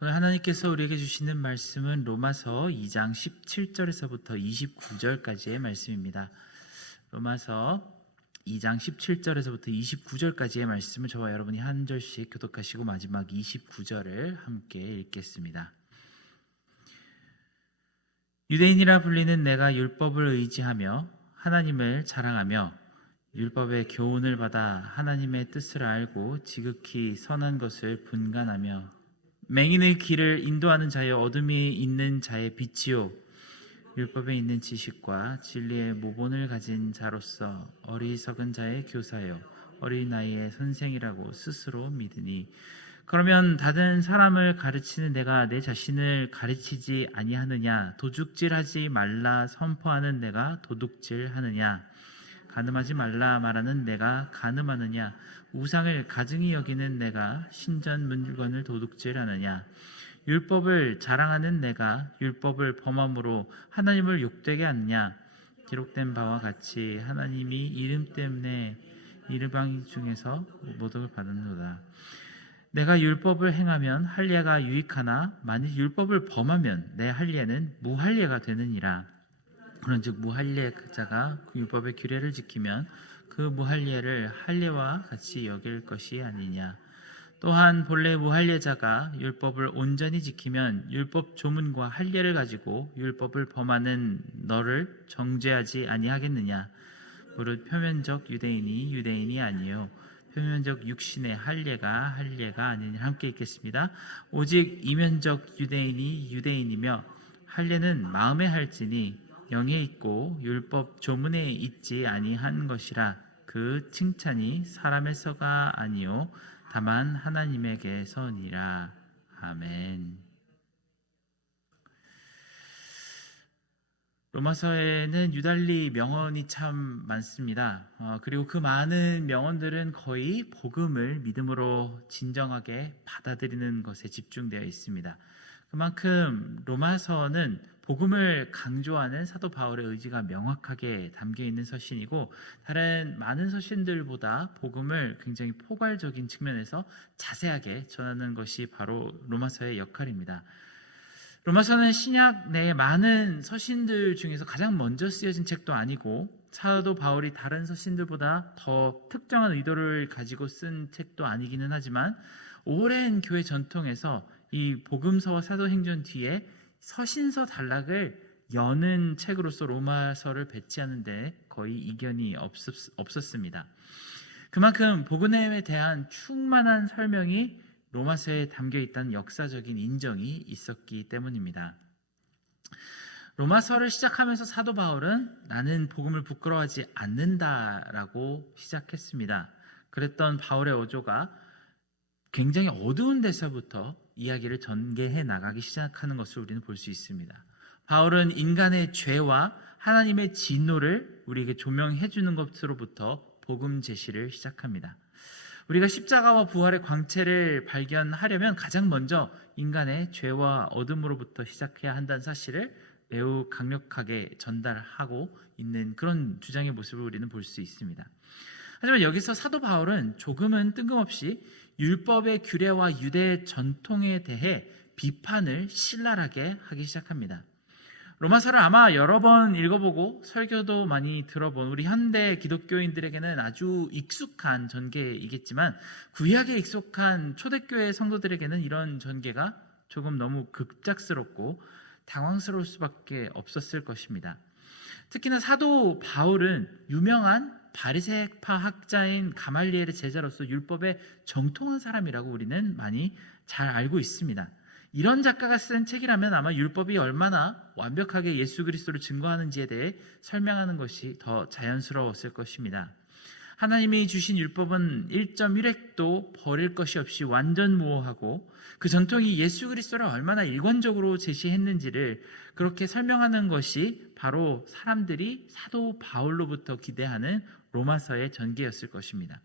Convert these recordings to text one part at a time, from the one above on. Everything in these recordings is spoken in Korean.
오늘 하나님께서 우리에게 주시는 말씀은 로마서 2장 17절에서부터 29절까지의 말씀입니다. 로마서 2장 17절에서부터 29절까지의 말씀을 저와 여러분이 한 절씩 교독하시고 마지막 29절을 함께 읽겠습니다. 유대인이라 불리는 내가 율법을 의지하며 하나님을 자랑하며 율법의 교훈을 받아 하나님의 뜻을 알고 지극히 선한 것을 분간하며 맹인의 길을 인도하는 자여 어둠이 있는 자의 빛이요 율법에 있는 지식과 진리의 모본을 가진 자로서 어리석은 자의 교사요 어린 나이의 선생이라고 스스로 믿으니 그러면 다른 사람을 가르치는 내가 내 자신을 가르치지 아니하느냐? 도둑질하지 말라 선포하는 내가 도둑질하느냐? 간음하지 말라 말하는 내가 간음하느냐? 우상을 가증히 여기는 내가 신전 물건을 도둑질하느냐? 율법을 자랑하는 내가 율법을 범함으로 하나님을 욕되게 하느냐? 기록된 바와 같이 하나님이 이름 때문에 이방 중에서 모독을 받았노라. 내가 율법을 행하면 할례가 유익하나 만일 율법을 범하면 내 할례는 무할례가 되느니라. 그런즉 무할례자가 율법의 규례를 지키면 그 무할례를 할례와 같이 여길 것이 아니냐. 또한 본래 무할례자가 율법을 온전히 지키면 율법 조문과 할례를 가지고 율법을 범하는 너를 정죄하지 아니하겠느냐. 무릇 표면적 유대인이 유대인이 아니요 표면적 육신의 할례가 아니니. 함께 읽겠습니다. 오직 이면적 유대인이 유대인이며 할례는 마음에 할지니 영에 있고 율법 조문에 있지 아니한 것이라. 그 칭찬이 사람에서가 아니요 다만 하나님에게서니라. 아멘. 로마서에는 유달리 명언이 참 많습니다. 그리고 그 많은 명언들은 거의 복음을 믿음으로 진정하게 받아들이는 것에 집중되어 있습니다. 그만큼 로마서는 복음을 강조하는 사도 바울의 의지가 명확하게 담겨 있는 서신이고 다른 많은 서신들보다 복음을 굉장히 포괄적인 측면에서 자세하게 전하는 것이 바로 로마서의 역할입니다. 로마서는 신약 내의 많은 서신들 중에서 가장 먼저 쓰여진 책도 아니고 사도 바울이 다른 서신들보다 더 특정한 의도를 가지고 쓴 책도 아니기는 하지만 오랜 교회 전통에서 이 복음서와 사도행전 뒤에 서신서 단락을 여는 책으로서 로마서를 배치하는 데 거의 이견이 없었습니다. 그만큼 복음에 대한 충만한 설명이 로마서에 담겨 있다는 역사적인 인정이 있었기 때문입니다. 로마서를 시작하면서 사도 바울은 나는 복음을 부끄러워하지 않는다라고 시작했습니다. 그랬던 바울의 어조가 굉장히 어두운 데서부터 이야기를 전개해 나가기 시작하는 것을 우리는 볼 수 있습니다. 바울은 인간의 죄와 하나님의 진노를 우리에게 조명해 주는 것으로부터 복음 제시를 시작합니다. 우리가 십자가와 부활의 광채를 발견하려면 가장 먼저 인간의 죄와 어둠으로부터 시작해야 한다는 사실을 매우 강력하게 전달하고 있는 그런 주장의 모습을 우리는 볼 수 있습니다. 하지만 여기서 사도 바울은 조금은 뜬금없이 율법의 규례와 유대 전통에 대해 비판을 신랄하게 하기 시작합니다. 로마서를 아마 여러 번 읽어보고 설교도 많이 들어본 우리 현대 기독교인들에게는 아주 익숙한 전개이겠지만 구약에 익숙한 초대교회 성도들에게는 이런 전개가 조금 너무 급작스럽고 당황스러울 수밖에 없었을 것입니다. 특히나 사도 바울은 유명한 바리새파 학자인 가말리엘의 제자로서 율법에 정통한 사람이라고 우리는 많이 잘 알고 있습니다. 이런 작가가 쓴 책이라면 아마 율법이 얼마나 완벽하게 예수 그리스도를 증거하는지에 대해 설명하는 것이 더 자연스러웠을 것입니다. 하나님이 주신 율법은 1.1획도 버릴 것이 없이 완전 무효하고 그 전통이 예수 그리스도를 얼마나 일관적으로 제시했는지를 그렇게 설명하는 것이 바로 사람들이 사도 바울로부터 기대하는 로마서의 전개였을 것입니다.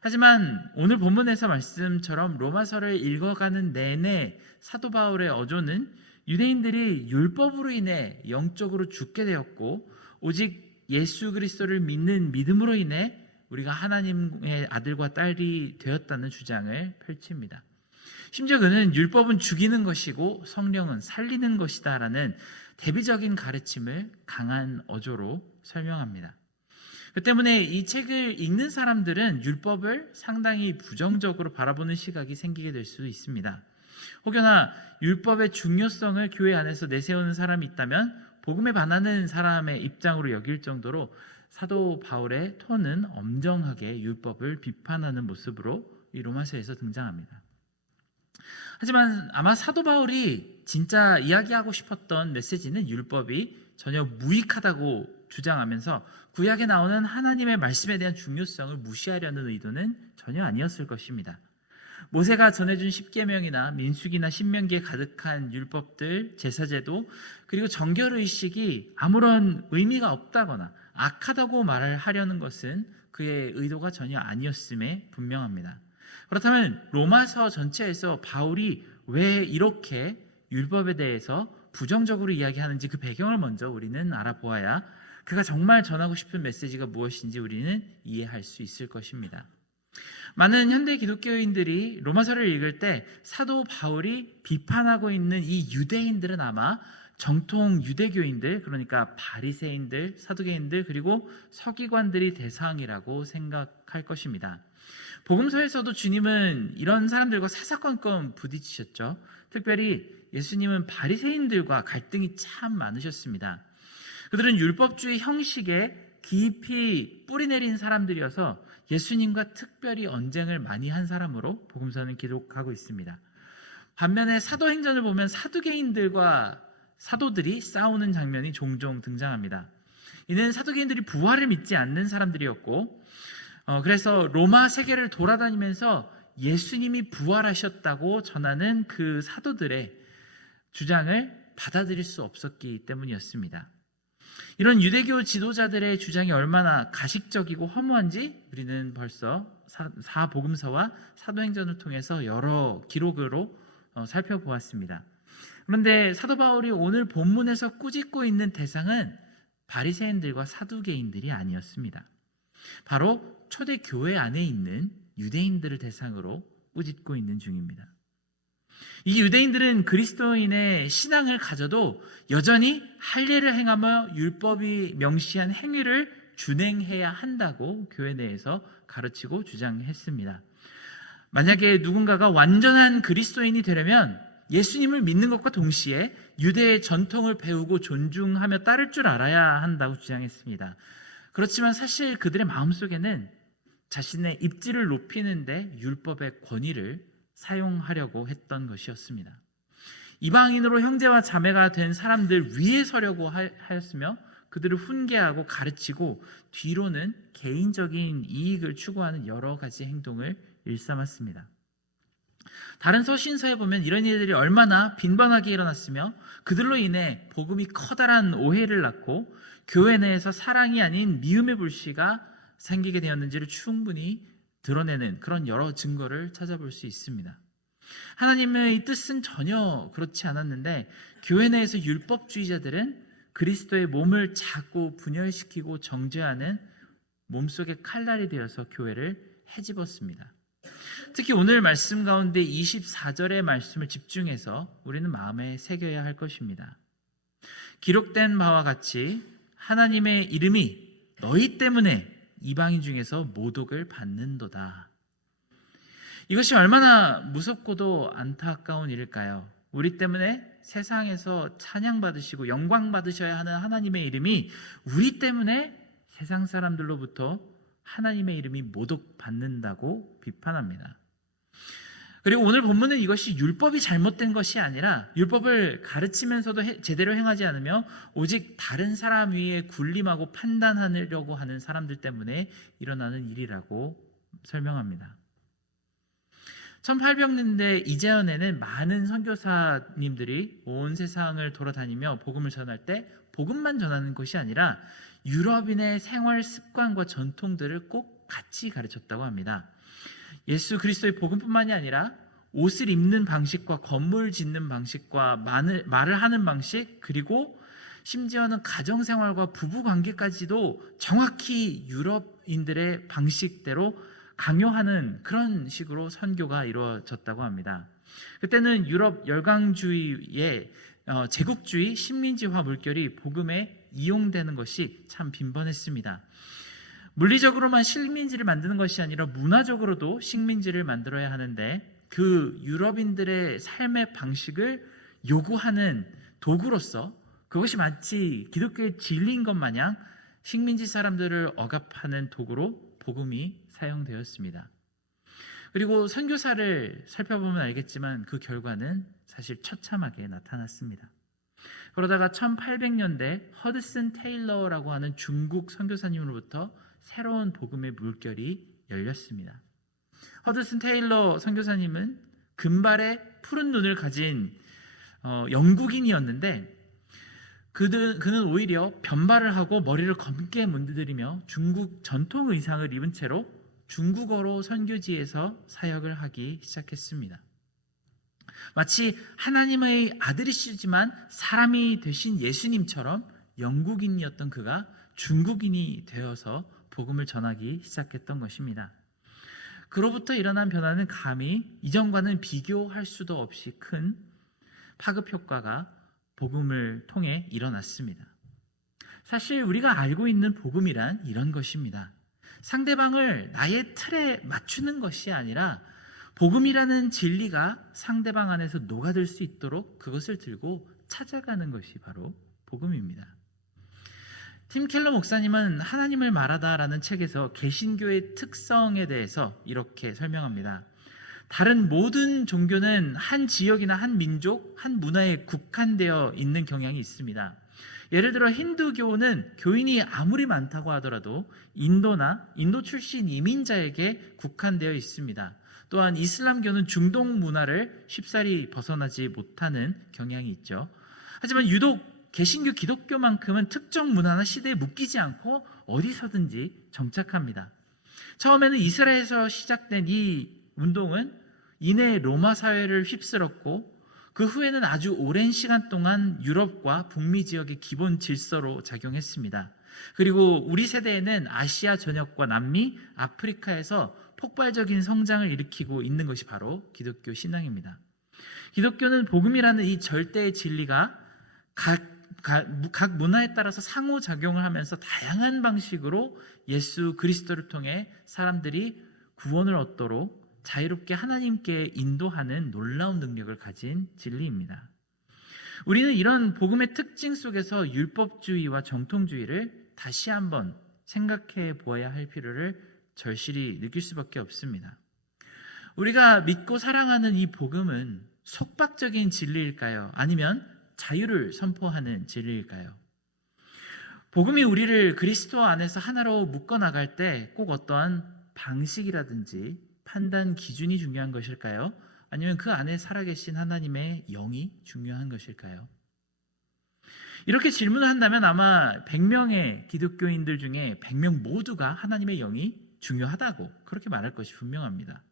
하지만 오늘 본문에서 말씀처럼 로마서를 읽어가는 내내 사도 바울의 어조는 유대인들이 율법으로 인해 영적으로 죽게 되었고 오직 예수 그리스도를 믿는 믿음으로 인해 우리가 하나님의 아들과 딸이 되었다는 주장을 펼칩니다. 심지어 그는 율법은 죽이는 것이고 성령은 살리는 것이다라는 대비적인 가르침을 강한 어조로 설명합니다. 그 때문에 이 책을 읽는 사람들은 율법을 상당히 부정적으로 바라보는 시각이 생기게 될 수 있습니다. 혹여나 율법의 중요성을 교회 안에서 내세우는 사람이 있다면 복음에 반하는 사람의 입장으로 여길 정도로 사도 바울의 톤은 엄정하게 율법을 비판하는 모습으로 이 로마서에서 등장합니다. 하지만 아마 사도 바울이 진짜 이야기하고 싶었던 메시지는 율법이 전혀 무익하다고 주장하면서 구약에 나오는 하나님의 말씀에 대한 중요성을 무시하려는 의도는 전혀 아니었을 것입니다. 모세가 전해준 십계명이나 민수기나 신명기에 가득한 율법들, 제사제도, 그리고 정결의식이 아무런 의미가 없다거나 악하다고 말을 하려는 것은 그의 의도가 전혀 아니었음에 분명합니다. 그렇다면 로마서 전체에서 바울이 왜 이렇게 율법에 대해서 부정적으로 이야기하는지 그 배경을 먼저 우리는 알아보아야 그가 정말 전하고 싶은 메시지가 무엇인지 우리는 이해할 수 있을 것입니다. 많은 현대 기독교인들이 로마서를 읽을 때 사도 바울이 비판하고 있는 이 유대인들은 아마 정통 유대교인들, 그러니까 바리새인들, 사두개인들, 그리고 서기관들이 대상이라고 생각할 것입니다. 복음서에서도 주님은 이런 사람들과 사사건건 부딪히셨죠. 특별히 예수님은 바리새인들과 갈등이 참 많으셨습니다. 그들은 율법주의 형식에 깊이 뿌리내린 사람들이어서 예수님과 특별히 언쟁을 많이 한 사람으로 복음서는 기록하고 있습니다. 반면에 사도행전을 보면 사두개인들과 사도들이 싸우는 장면이 종종 등장합니다. 이는 사두개인들이 부활을 믿지 않는 사람들이었고 그래서 로마 세계를 돌아다니면서 예수님이 부활하셨다고 전하는 그 사도들의 주장을 받아들일 수 없었기 때문이었습니다. 이런 유대교 지도자들의 주장이 얼마나 가식적이고 허무한지 우리는 벌써 사복음서와 사도행전을 통해서 여러 기록으로 살펴보았습니다. 그런데 사도 바울이 오늘 본문에서 꾸짖고 있는 대상은 바리새인들과 사두개인들이 아니었습니다. 바로 초대 교회 안에 있는 유대인들을 대상으로 꾸짖고 있는 중입니다. 이 유대인들은 그리스도인의 신앙을 가져도 여전히 할례를 행하며 율법이 명시한 행위를 준행해야 한다고 교회 내에서 가르치고 주장했습니다. 만약에 누군가가 완전한 그리스도인이 되려면 예수님을 믿는 것과 동시에 유대의 전통을 배우고 존중하며 따를 줄 알아야 한다고 주장했습니다. 그렇지만 사실 그들의 마음속에는 자신의 입지를 높이는 데 율법의 권위를 사용하려고 했던 것이었습니다. 이방인으로 형제와 자매가 된 사람들 위에 서려고 하였으며 그들을 훈계하고 가르치고 뒤로는 개인적인 이익을 추구하는 여러 가지 행동을 일삼았습니다. 다른 서신서에 보면 이런 일들이 얼마나 빈번하게 일어났으며 그들로 인해 복음이 커다란 오해를 낳고 교회 내에서 사랑이 아닌 미움의 불씨가 생기게 되었는지를 충분히 드러내는 그런 여러 증거를 찾아볼 수 있습니다. 하나님의 뜻은 전혀 그렇지 않았는데 교회 내에서 율법주의자들은 그리스도의 몸을 자꾸 분열시키고 정죄하는 몸속의 칼날이 되어서 교회를 헤집었습니다. 특히 오늘 말씀 가운데 24절의 말씀을 집중해서 우리는 마음에 새겨야 할 것입니다. 기록된 바와 같이 하나님의 이름이 너희 때문에 이방인 중에서 모독을 받는도다. 이것이 얼마나 무섭고도 안타까운 일일까요? 우리 때문에 세상에서 찬양받으시고 영광받으셔야 하는 하나님의 이름이 우리 때문에 세상 사람들로부터 하나님의 이름이 모독받는다고 비판합니다. 그리고 오늘 본문은 이것이 율법이 잘못된 것이 아니라 율법을 가르치면서도 제대로 행하지 않으며 오직 다른 사람 위에 군림하고 판단하려고 하는 사람들 때문에 일어나는 일이라고 설명합니다. 1800년대 이재현에는 많은 선교사님들이 온 세상을 돌아다니며 복음을 전할 때 복음만 전하는 것이 아니라 유럽인의 생활 습관과 전통들을 꼭 같이 가르쳤다고 합니다. 예수 그리스도의 복음뿐만이 아니라 옷을 입는 방식과 건물 짓는 방식과 말을 하는 방식, 그리고 심지어는 가정생활과 부부관계까지도 정확히 유럽인들의 방식대로 강요하는 그런 식으로 선교가 이루어졌다고 합니다. 그때는 유럽 열강주의의 제국주의 식민지화 물결이 복음에 이용되는 것이 참 빈번했습니다. 물리적으로만 식민지를 만드는 것이 아니라 문화적으로도 식민지를 만들어야 하는데 그 유럽인들의 삶의 방식을 요구하는 도구로서 그것이 마치 기독교의 진리인 것 마냥 식민지 사람들을 억압하는 도구로 복음이 사용되었습니다. 그리고 선교사를 살펴보면 알겠지만 그 결과는 사실 처참하게 나타났습니다. 그러다가 1800년대 허드슨 테일러라고 하는 중국 선교사님으로부터 새로운 복음의 물결이 열렸습니다. 허드슨 테일러 선교사님은 금발의 푸른 눈을 가진 영국인이었는데 그는 오히려 변발을 하고 머리를 검게 문드리며 중국 전통 의상을 입은 채로 중국어로 선교지에서 사역을 하기 시작했습니다. 마치 하나님의 아들이시지만 사람이 되신 예수님처럼 영국인이었던 그가 중국인이 되어서 복음을 전하기 시작했던 것입니다. 그로부터 일어난 변화는 감히 이전과는 비교할 수도 없이 큰 파급 효과가 복음을 통해 일어났습니다. 사실 우리가 알고 있는 복음이란 이런 것입니다. 상대방을 나의 틀에 맞추는 것이 아니라 복음이라는 진리가 상대방 안에서 녹아들 수 있도록 그것을 들고 찾아가는 것이 바로 복음입니다. 팀 켈러 목사님은 하나님을 말하다라는 책에서 개신교의 특성에 대해서 이렇게 설명합니다. 다른 모든 종교는 한 지역이나 한 민족, 한 문화에 국한되어 있는 경향이 있습니다. 예를 들어 힌두교는 교인이 아무리 많다고 하더라도 인도 출신 이민자에게 국한되어 있습니다. 또한 이슬람교는 중동 문화를 쉽사리 벗어나지 못하는 경향이 있죠. 하지만 유독 개신교 기독교만큼은 특정 문화나 시대에 묶이지 않고 어디서든지 정착합니다. 처음에는 이스라엘에서 시작된 이 운동은 이내 로마 사회를 휩쓸었고 그 후에는 아주 오랜 시간 동안 유럽과 북미 지역의 기본 질서로 작용했습니다. 그리고 우리 세대에는 아시아 전역과 남미, 아프리카에서 폭발적인 성장을 일으키고 있는 것이 바로 기독교 신앙입니다. 기독교는 복음이라는 이 절대의 진리가 각 문화에 따라서 상호작용을 하면서 다양한 방식으로 예수 그리스도를 통해 사람들이 구원을 얻도록 자유롭게 하나님께 인도하는 놀라운 능력을 가진 진리입니다. 우리는 이런 복음의 특징 속에서 율법주의와 정통주의를 다시 한번 생각해 보아야 할 필요를 절실히 느낄 수밖에 없습니다. 우리가 믿고 사랑하는 이 복음은 속박적인 진리일까요? 아니면 자유를 선포하는 진리일까요? 복음이 우리를 그리스도 안에서 하나로 묶어나갈 때 꼭 어떠한 방식이라든지 판단 기준이 중요한 것일까요? 아니면 그 안에 살아계신 하나님의 영이 중요한 것일까요? 이렇게 질문을 한다면 아마 100명의 기독교인들 중에 100명 모두가 하나님의 영이 중요하다고 그렇게 말할 것이 분명합니다.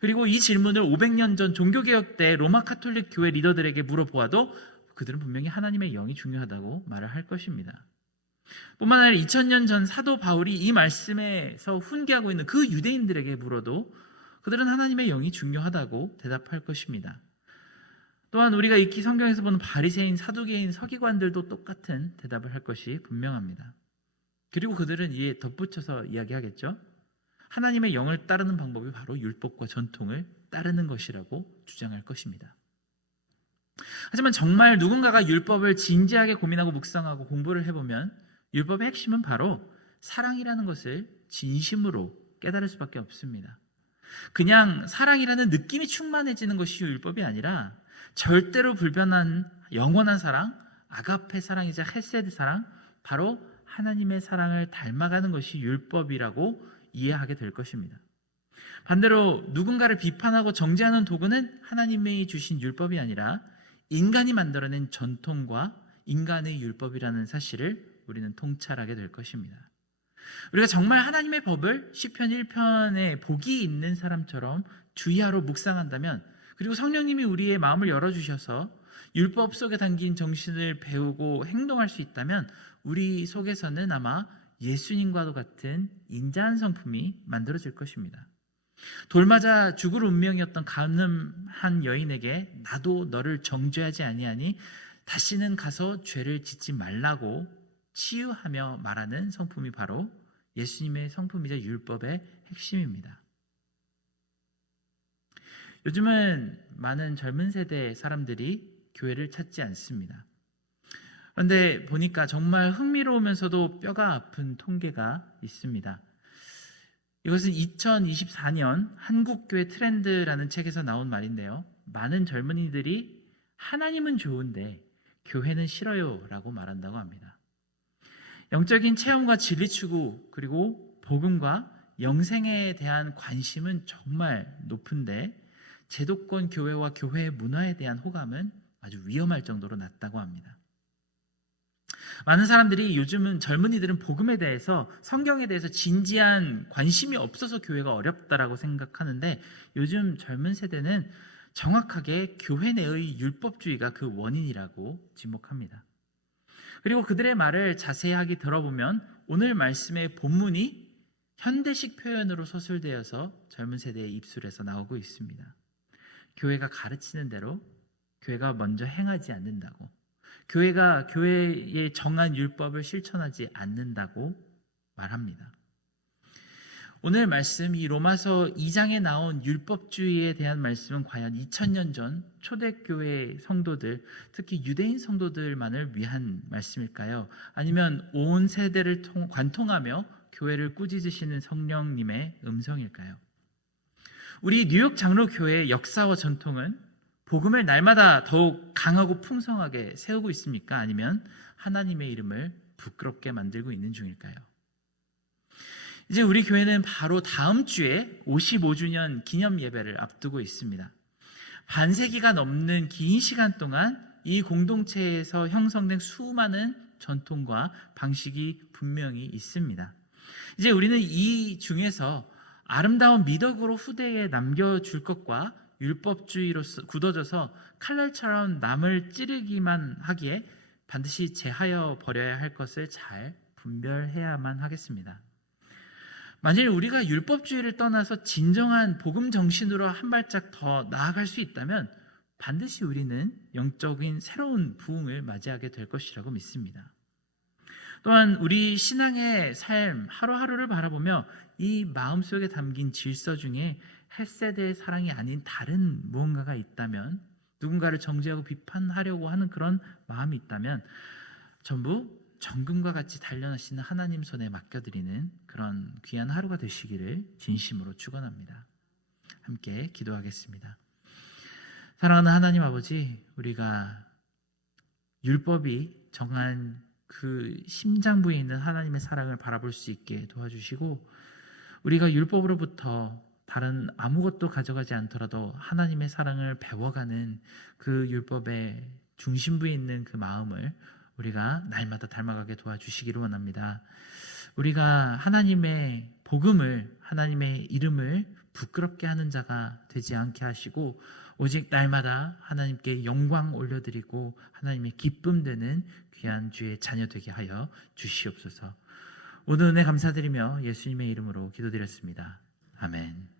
그리고 이 질문을 500년 전 종교개혁 때 로마 카톨릭 교회 리더들에게 물어보아도 그들은 분명히 하나님의 영이 중요하다고 말을 할 것입니다. 뿐만 아니라 2000년 전 사도 바울이 이 말씀에서 훈계하고 있는 그 유대인들에게 물어도 그들은 하나님의 영이 중요하다고 대답할 것입니다. 또한 우리가 익히 성경에서 보는 바리새인, 사두개인, 서기관들도 똑같은 대답을 할 것이 분명합니다. 그리고 그들은 이에 덧붙여서 이야기하겠죠. 하나님의 영을 따르는 방법이 바로 율법과 전통을 따르는 것이라고 주장할 것입니다. 하지만 정말 누군가가 율법을 진지하게 고민하고 묵상하고 공부를 해보면 율법의 핵심은 바로 사랑이라는 것을 진심으로 깨달을 수밖에 없습니다. 그냥 사랑이라는 느낌이 충만해지는 것이 율법이 아니라 절대로 불변한 영원한 사랑, 아가페 사랑이자 헤세드 사랑, 바로 하나님의 사랑을 닮아가는 것이 율법이라고 이해하게 될 것입니다. 반대로 누군가를 비판하고 정죄하는 도구는 하나님이 주신 율법이 아니라 인간이 만들어낸 전통과 인간의 율법이라는 사실을 우리는 통찰하게 될 것입니다. 우리가 정말 하나님의 법을 시편 1편에 복이 있는 사람처럼 주의하러 묵상한다면, 그리고 성령님이 우리의 마음을 열어주셔서 율법 속에 담긴 정신을 배우고 행동할 수 있다면 우리 속에서는 아마 예수님과도 같은 인자한 성품이 만들어질 것입니다. 돌 맞아 죽을 운명이었던 가늠한 여인에게 나도 너를 정죄하지 아니하니 다시는 가서 죄를 짓지 말라고 치유하며 말하는 성품이 바로 예수님의 성품이자 율법의 핵심입니다. 요즘은 많은 젊은 세대 사람들이 교회를 찾지 않습니다. 그런데 보니까 정말 흥미로우면서도 뼈가 아픈 통계가 있습니다. 이것은 2024년 한국교회 트렌드라는 책에서 나온 말인데요. 많은 젊은이들이 하나님은 좋은데 교회는 싫어요 라고 말한다고 합니다. 영적인 체험과 진리 추구 그리고 복음과 영생에 대한 관심은 정말 높은데 제도권 교회와 교회의 문화에 대한 호감은 아주 위험할 정도로 낮다고 합니다. 많은 사람들이 요즘은 젊은이들은 복음에 대해서 성경에 대해서 진지한 관심이 없어서 교회가 어렵다라고 생각하는데 요즘 젊은 세대는 정확하게 교회 내의 율법주의가 그 원인이라고 지목합니다. 그리고 그들의 말을 자세하게 들어보면 오늘 말씀의 본문이 현대식 표현으로 서술되어서 젊은 세대의 입술에서 나오고 있습니다. 교회가 가르치는 대로 교회가 먼저 행하지 않는다고, 교회가 교회의 정한 율법을 실천하지 않는다고 말합니다. 오늘 말씀 이 로마서 2장에 나온 율법주의에 대한 말씀은 과연 2000년 전 초대교회 성도들, 특히 유대인 성도들만을 위한 말씀일까요? 아니면 온 세대를 관통하며 교회를 꾸짖으시는 성령님의 음성일까요? 우리 뉴욕 장로교회의 역사와 전통은 복음을 날마다 더욱 강하고 풍성하게 세우고 있습니까? 아니면 하나님의 이름을 부끄럽게 만들고 있는 중일까요? 이제 우리 교회는 바로 다음 주에 55주년 기념 예배를 앞두고 있습니다. 반세기가 넘는 긴 시간 동안 이 공동체에서 형성된 수많은 전통과 방식이 분명히 있습니다. 이제 우리는 이 중에서 아름다운 미덕으로 후대에 남겨줄 것과 율법주의로 굳어져서 칼날처럼 남을 찌르기만 하기에 반드시 제하여 버려야 할 것을 잘 분별해야만 하겠습니다. 만일 우리가 율법주의를 떠나서 진정한 복음 정신으로 한 발짝 더 나아갈 수 있다면 반드시 우리는 영적인 새로운 부흥을 맞이하게 될 것이라고 믿습니다. 또한 우리 신앙의 삶 하루하루를 바라보며 이 마음속에 담긴 질서 중에 헬세대의 사랑이 아닌 다른 무언가가 있다면, 누군가를 정죄하고 비판하려고 하는 그런 마음이 있다면 전부 정금과 같이 단련하시는 하나님 손에 맡겨드리는 그런 귀한 하루가 되시기를 진심으로 축원합니다. 함께 기도하겠습니다. 사랑하는 하나님 아버지, 우리가 율법이 정한 그 심장부에 있는 하나님의 사랑을 바라볼 수 있게 도와주시고, 우리가 율법으로부터 다른 아무것도 가져가지 않더라도 하나님의 사랑을 배워가는 그 율법의 중심부에 있는 그 마음을 우리가 날마다 닮아가게 도와주시기를 원합니다. 우리가 하나님의 복음을, 하나님의 이름을 부끄럽게 하는 자가 되지 않게 하시고 오직 날마다 하나님께 영광 올려드리고 하나님의 기쁨 되는 귀한 주의 자녀 되게 하여 주시옵소서. 오늘 은혜 감사드리며 예수님의 이름으로 기도드렸습니다. 아멘.